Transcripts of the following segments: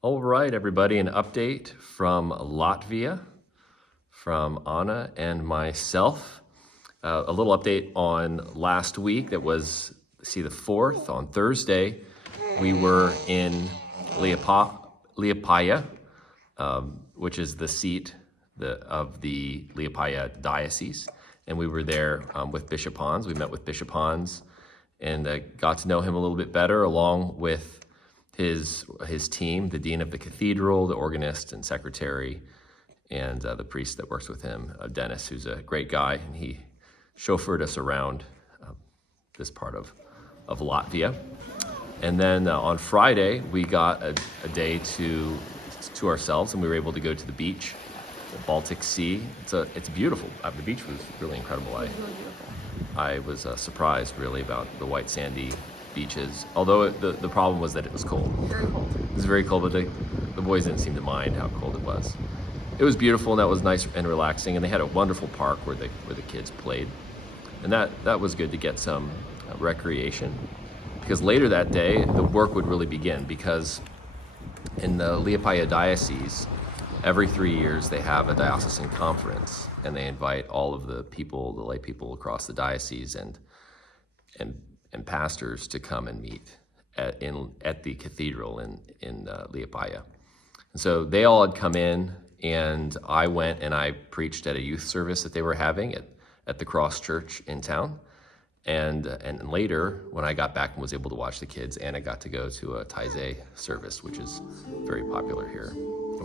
All right, everybody, an update from Latvia, from Anna and myself. A little update on last week. That was, the 4th, on Thursday. We were in Liepaja, which is the seat of the Liepaja Diocese. And we were there with Bishop Hans. We met with Bishop Hans and got to know him a little bit better, along with his team, the dean of the cathedral, the organist and secretary, and the priest that works with him, Dennis, who's a great guy, and he chauffeured us around this part of Latvia. And then on Friday, we got a day to ourselves, and we were able to go to the beach, the Baltic Sea. It's beautiful. The beach was really incredible. I was surprised really about the white sandy beaches, although the problem was that it was cold. Very cold. It was very cold, but the boys didn't seem to mind how cold it was. It was beautiful, and that was nice and relaxing, and they had a wonderful park where the kids played. And that was good to get some recreation, because later that day, the work would really begin, because in the Liepaja Diocese, every 3 years they have a diocesan conference, and they invite all of the lay people across the diocese and pastors to come and meet at the cathedral in Liepaja. And so they all had come in, and I went and I preached at a youth service that they were having at the Cross Church in town. And later, when I got back and was able to watch the kids, Anna got to go to a Taizé service, which is very popular here.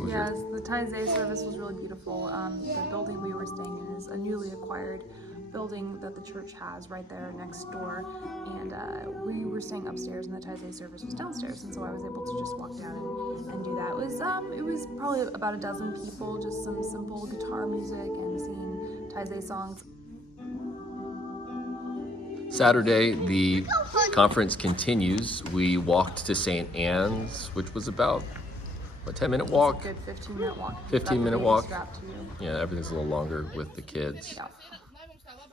Yes, the Taizé service was really beautiful. The building we were staying in is a newly acquired building that the church has right there next door, and we were staying upstairs, and the Taizé service was downstairs, and so I was able to just walk down and do that. It was probably about a dozen people, just some simple guitar music and singing Taizé songs. Saturday, the conference continues. We walked to St. Anne's, which was about a 10-minute walk. It's a good 15-minute walk. 15-minute walk. Strapped to you. Yeah, everything's a little longer with the kids. Yeah.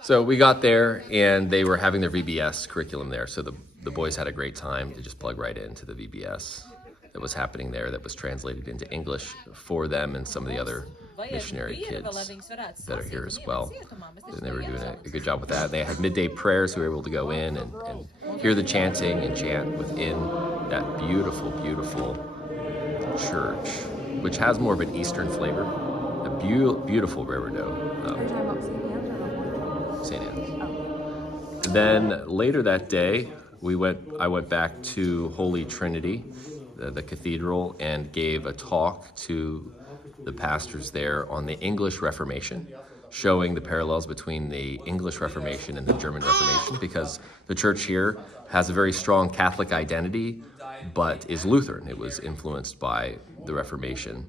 So we got there, and they were having their VBS curriculum there. So the boys had a great time to just plug right into the VBS that was happening there, that was translated into English for them and some of the other missionary kids that are here as well. And they were doing a good job with that. And they had midday prayers, so we were able to go in and hear the chanting and chant within that beautiful, beautiful church, which has more of an Eastern flavor. A beautiful reredo. Are you talking about St. Anne's or the St. Anne's. Oh. Then later that day, I went back to Holy Trinity, the cathedral, and gave a talk to the pastors there on the English Reformation, showing the parallels between the English Reformation and the German Reformation, because the church here has a very strong Catholic identity, but is Lutheran. It was influenced by the Reformation,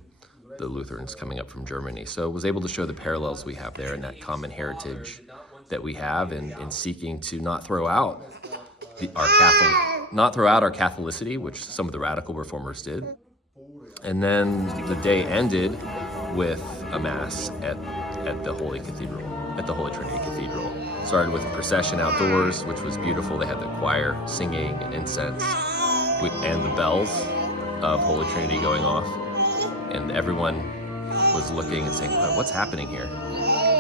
the Lutherans coming up from Germany. So I was able to show the parallels we have there and that common heritage that we have in seeking to not throw out our Catholicity, which some of the radical reformers did. And then the day ended with a mass at the Holy Cathedral, at the Holy Trinity Cathedral. Started with a procession outdoors, which was beautiful. They had the choir singing and incense, and the bells of Holy Trinity going off. And everyone was looking and saying, "What's happening here?"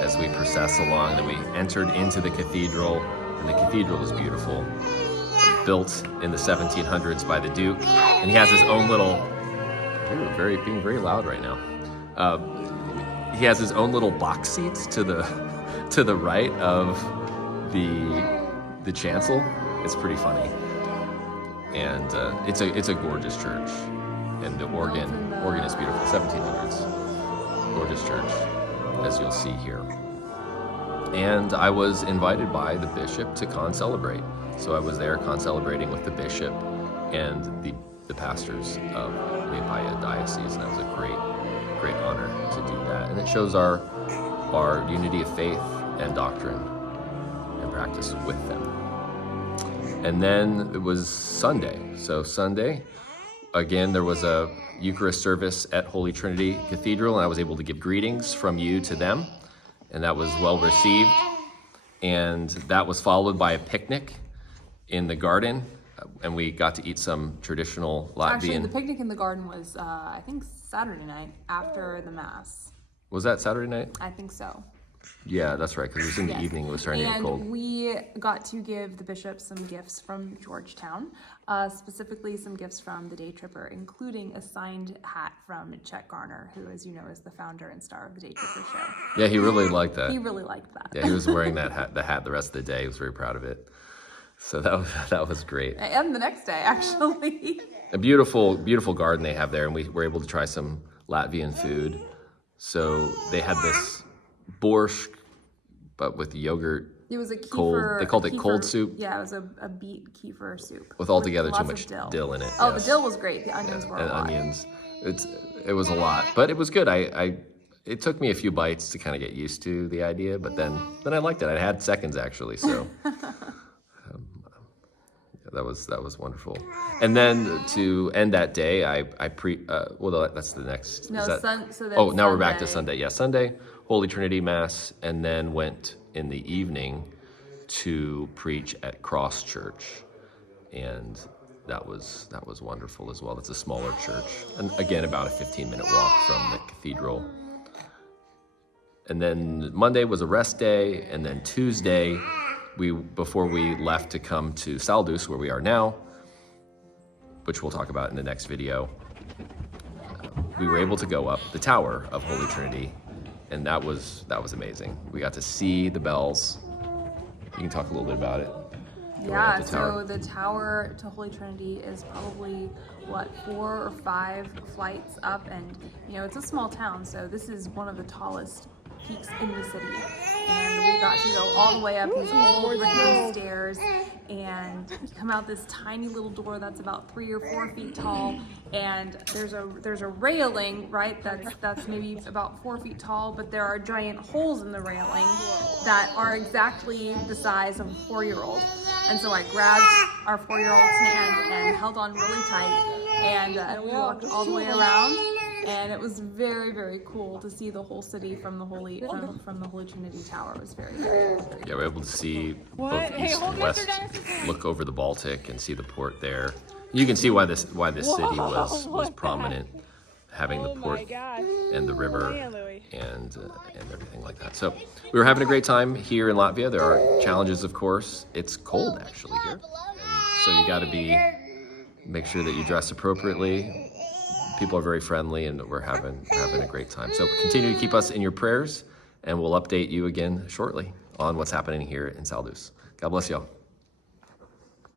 as we process along. And we entered into the cathedral, and the cathedral was beautiful, built in the 1700s by the Duke. And he has his own little, being very loud right now. He has his own little box seats to the right of the chancel. It's pretty funny, and it's a gorgeous church, and the organ is beautiful. 1700s, gorgeous church, as you'll see here. And I was invited by the bishop to concelebrate, so I was there concelebrating with the bishop and the pastors of Liepaja Diocese, and that was a great honor to do that. And it shows our unity of faith and doctrine and practice with them. And then it was Sunday. So Sunday, again, there was a Eucharist service at Holy Trinity Cathedral, and I was able to give greetings from you to them, and that was well received. And that was followed by a picnic in the garden and we got to eat some traditional Actually, Latvian. the picnic in the garden was, I think, Saturday night after the Mass. Was that Saturday night? I think so. Yeah, that's right, because it was in the Yes. evening. It was starting to get cold. And we got to give the bishop some gifts from Georgetown, specifically some gifts from the Day Tripper, including a signed hat from Chet Garner, who, as you know, is the founder and star of the Day Tripper show. Yeah, he really liked that. He really liked that. Yeah, he was wearing the hat the rest of the day. He was very proud of it. So that was great. And the next day, actually. A beautiful, beautiful garden they have there, and we were able to try some Latvian food. So they had this borscht, but with yogurt. It was a kefir. Cold. They called it cold soup. Yeah, it was a beet kefir soup. With altogether too lots much of dill in it. Oh, yes. the dill was great. The onions were a And lot. onions. It was a lot, but it was good. It took me a few bites to kind of get used to the idea, but then I liked it. I had seconds actually, so that was wonderful. And then to end that day, that's the next. No, is that, so then oh, now we're back to Sunday. Sunday. Yeah, Sunday, Holy Trinity Mass, and then went in the evening to preach at Cross Church, and that was wonderful as well. It's a smaller church, and again about a 15-minute walk from the cathedral. And then Monday was a rest day, and then Tuesday, before we left to come to Saldus, where we are now, which we'll talk about in the next video, we were able to go up the tower of Holy Trinity, and that was amazing. We got to see the bells. You can talk a little bit about it. Yeah, the tower. so the tower to Holy Trinity is probably, 4 or 5 flights up, and it's a small town, so this is one of the tallest peaks in the city. And we got to go all the way up these old rickety stairs and come out this tiny little door that's about 3 or 4 feet tall, and there's a railing, right, that's maybe about 4 feet tall, but there are giant holes in the railing that are exactly the size of a 4-year-old. And so I grabbed our 4-year-old's hand and held on really tight, and we walked all the way around, and it was very, very cool to see the whole city from the Holy Trinity Tower. It was very, very cool. Yeah, we're able to see both east and west, look over the Baltic and see the port there. You can see why this city was prominent, having the port and the river and everything like that. So we were having a great time here in Latvia. There are challenges, of course. It's cold actually here, and so you got to make sure that you dress appropriately. People are very friendly, and we're having a great time. So continue to keep us in your prayers, and we'll update you again shortly on what's happening here in Saldus. God bless y'all.